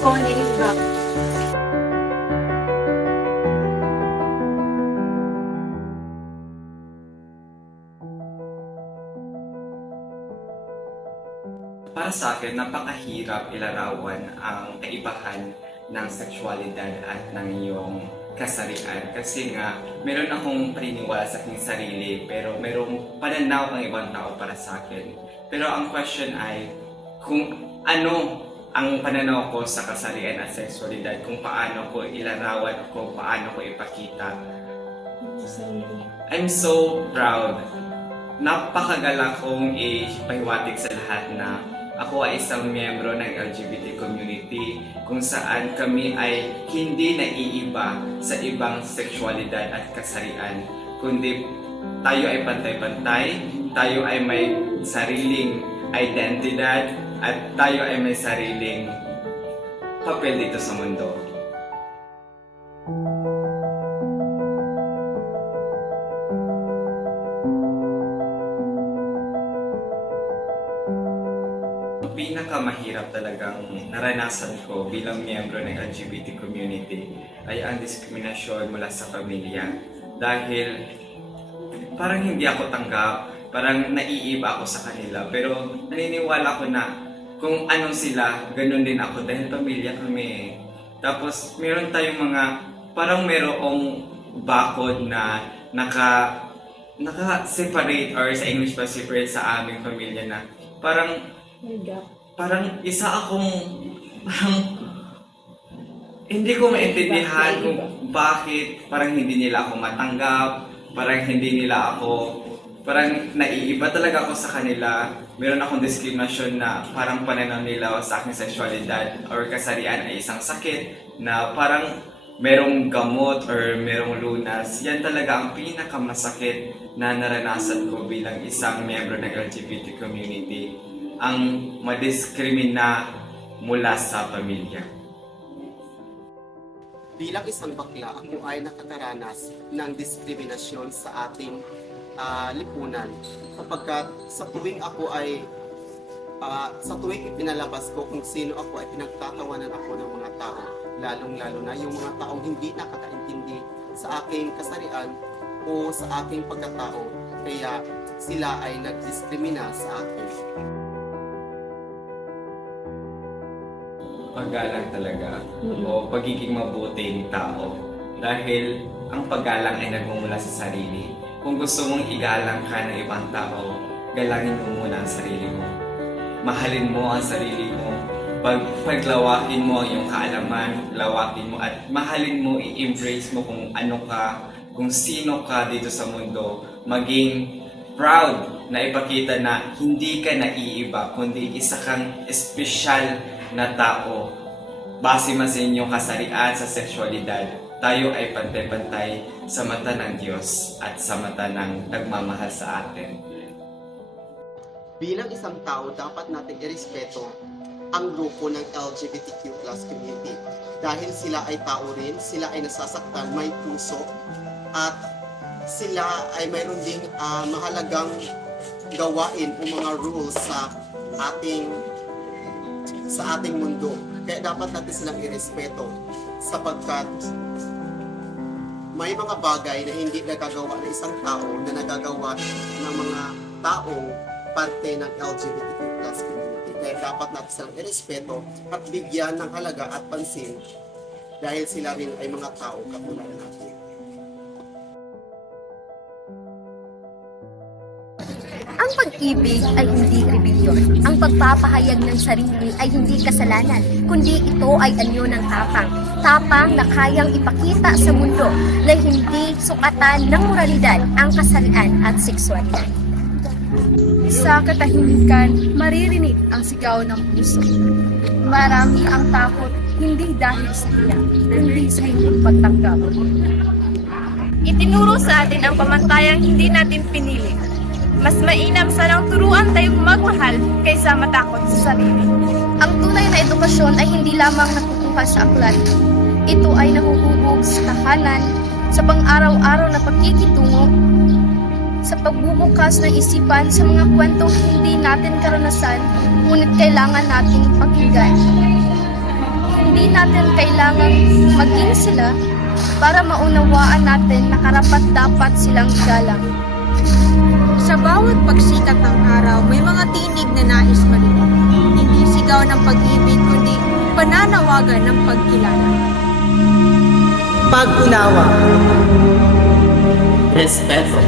ako nilibak. Para sa akin, napakahirap ilarawan ang kaibahan ng sexualidad at ng iyong kasarian. Kasi nga, meron akong paniniwala sa aking sarili, pero merong pananaw ang ibang tao para sa akin. Pero ang question ay, kung ano ang pananaw ko sa kasarian at sexualidad, kung paano ko ilarawan, kung paano ko ipakita. I'm so proud. Napakagala kong ipahiwatig sa lahat na ako ay isang miyembro ng LGBT community kung saan kami ay hindi naiiba sa ibang sexualidad at kasarian, kundi tayo ay pantay-pantay, tayo ay may sariling identidad at tayo ay may sariling papel dito sa mundo. Pinakamahirap talagang naranasan ko bilang miyembro ng LGBT community ay ang diskriminasyon mula sa pamilya. Dahil parang hindi ako tanggap, parang naiiba ako sa kanila. Pero naniniwala ko na kung anong sila, ganun din ako dahil pamilya kami. Tapos meron tayong mga, parang merong bakod na naka-separate or sa English pa separate sa aming pamilya na parang isa akong hindi ko maintindihan kung bakit parang hindi nila ako matanggap, parang hindi nila ako, parang naiiba talaga ako sa kanila. Meron akong diskriminasyon na parang pananaw nila sa aking sexualidad or kasarian ay isang sakit na parang merong gamot or merong lunas. Yan talaga ang pinakamasakit na naranasan ko bilang isang miyembro ng LGBT community, ang madiskrimina mula sa pamilya. Bilang isang bakla, ako ay nakakaranas ng diskriminasyon sa ating lipunan. Kapag sa tuwing ako ay sa tuwing ipinalabas ko kung sino ako, ay pinagtatawanan ako ng mga tao, lalong-lalo na yung mga taong hindi nakakaintindi sa aking kasarian o sa aking pagkatao, kaya sila ay nagdiskrimina sa akin. Paggalang talaga o pagiging mabuting tao, dahil ang paggalang ay nagmumula sa sarili. Kung gusto mong igalang ka ng ibang tao, galangin mo muna ang sarili mo. Mahalin mo ang sarili mo. Paglawakin mo ang iyong kaalaman, lawakin mo at mahalin mo, i-embrace mo kung ano ka, kung sino ka dito sa mundo. Maging proud na ipakita na hindi ka naiiba, kundi isa kang espesyal na tao. Base man sa inyong kasarian sa sexualidad, tayo ay pantay-pantay sa mata ng Diyos at sa mata ng nagmamahal sa atin. Bilang isang tao, dapat natin irespeto ang grupo ng LGBTQ+ community dahil sila ay tao rin, sila ay nasasaktan, may puso, at sila ay mayroon ding mahalagang gawain o mga rules sa ating mundo. Kaya dapat natin silang irespeto sapagkat may mga bagay na hindi nagagawa ng isang tao na nagagawa ng mga taong parte ng LGBTQ+ community. Kaya dapat natin silang irespeto at bigyan ng halaga at pansin dahil sila rin ay mga tao katulad natin. Ang pag-ibig ay hindi rebelyon. Ang pagpapahayag ng sarili ay hindi kasalanan, kundi ito ay anyo ng tapang. Tapang na kayang ipakita sa mundo na hindi sukatan ng moralidad ang kasarian at sexualidad. Sa katahimikan, maririnig ang sigaw ng puso. Marami ang takot, hindi dahil sa iyak, kundi sa hindi pagtanggap. Itinuro sa atin ang pamantayang hindi natin pinili. Mas mainam sanang turuan tayong magmahal kaysa matakot sa sarili. Ang tunay na edukasyon ay hindi lamang nakukuha sa aklat. Ito ay nahuhubog sa tahanan, sa pang-araw-araw na pagkikitungo, sa pagbubukas ng isipan sa mga kwentong hindi natin karanasan, ngunit kailangan nating pakinggan. Hindi natin kailangang maging sila para maunawaan natin na karapat-dapat silang igalang. Sa bawat pagsikat ng araw, may mga tinig na nais marinig. Hindi sigaw ng pag-ibig, kundi pananawagan ng pagkilala. Pag-unawa, respeto,